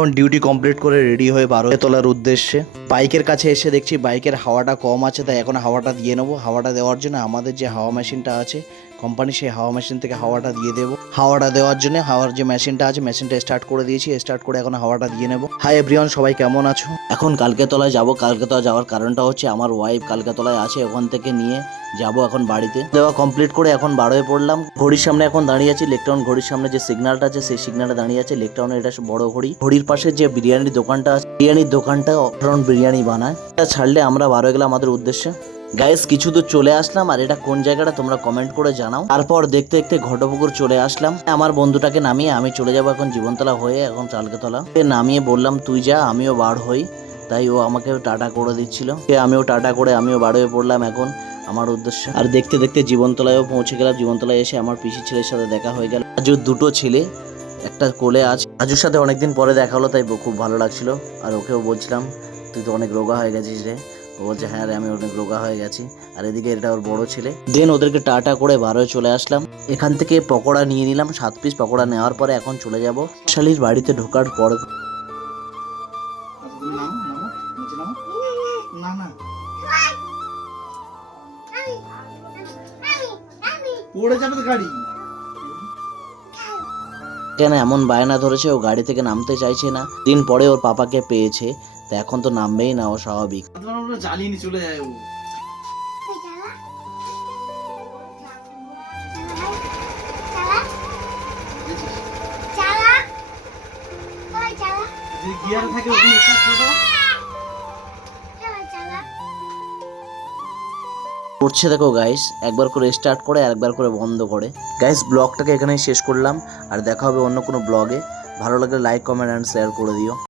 এখন duty complete করে ready হয়ে বারোয় তোলার উদ্দেশ্যে বাইকের কাছে এসে দেখছি বাইকের হাওয়াটা কম আছে, তাই এখন হাওয়াটা দিয়ে নেবো। হাওয়াটা দেওয়ার জন্য আমাদের যে হাওয়া মেশিনটা আছে কোম্পানি, সেই হাওয়া মেশিন থেকে হাওয়াটা দিয়ে দেবো। হাওয়াটা দেওয়ার জন্য হাওয়ার যে মেশিনটা আছে মেশিনটা স্টার্ট করে দিয়েছি, স্টার্ট করে এখন হাওয়াটা দিয়ে নেবো। হাই এভরিওয়ান, সবাই কেমন আছো? এখন কালকে তলায় যাব। কালকে তলায় যাওয়ার কারণটা হচ্ছে আমার ওয়াইফ কালকে তলায় আছে, ওখান থেকে নিয়ে যাব এখন বাড়িতে। দেওয়া কমপ্লিট করে এখন বারোয় পড়লাম। ঘড়ির সামনে এখন দাঁড়িয়ে আছি, লেকটাউন ঘড়ির সামনে যে সিগন্যালটা আছে সেই সিগন্যালে দাঁড়িয়ে আছে। লেকটাউনে এটা বড় ঘড়ি, ঘড়ির পাশে যে বিরিয়ানির দোকানটা আছে, বিরিয়ানির দোকানটা অসাধারণ বিরিয়ানি বানায়। এটা ছাড়লে আমরা বারোয় গেলাম আমাদের উদ্দেশ্যে। গাইস কিছু দূর চলে আসলাম, আর এটা কোন জায়গাটা তোমরা কমেন্ট করে জানাও। তারপর দেখতে দেখতে ঘটপুকুর চলে আসলাম। আমার বন্ধুটাকে নামিয়ে আমি চলে যাবো এখন জীবনতলা হয়ে এখন চালকেতলা। নামিয়ে বললাম তুই যা, আমিও বার হই। তাই ও আমাকে টাটা করে দিচ্ছিল, আমিও টাটা করে আমিও বার হয়ে পড়লাম এখন আমার উদ্দেশ্যে। আর দেখতে দেখতে জীবনতলায়ও পৌঁছে গেলাম। জীবনতলায় এসে আমার পিসি ছেলের সাথে দেখা হয়ে গেল। আজুর দুটো ছেলে, একটা কোলে আজ। আজুর সাথে অনেকদিন পরে দেখা হলো, তাই খুব ভালো লাগছিল। আর ওকেও বলছিলাম তুই তো অনেক রোগা হয়ে গেছিস রে। ও বলছে হ্যাঁ রে, আমি অনেক রোগা হয়ে গেছি। আর এদিকে এটা ওর বড় ছেলে। দেন ওদেরকে টাটা করে বারোয় চলে আসলাম। এখান থেকে পকোড়া নিয়ে নিলাম 7 পিস। পকোড়া নেওয়ার পরে এখন চলে যাব শালির বাড়িতে। ঢোকার পর কেন এমন বায়না ধরেছে, ও গাড়ি থেকে নামতে চাইছে না। দিন পরে ওর পাপাকে পেয়েছে, তা এখন তো নামবেই না, ও স্বাভাবিক। জ্বালিয়ে চলে যায় ও। গিয়ার থাকে ওখানে স্টার্ট করে দাও। করছে দেখো গাইস, একবার করে স্টার্ট করে আর একবার করে বন্ধ করে। গাইস ব্লগটাকে এখানেই শেষ করলাম, আর দেখা হবে অন্য কোনো ব্লগে। ভালো লাগলে লাইক কমেন্ট অ্যান্ড শেয়ার করে দিও।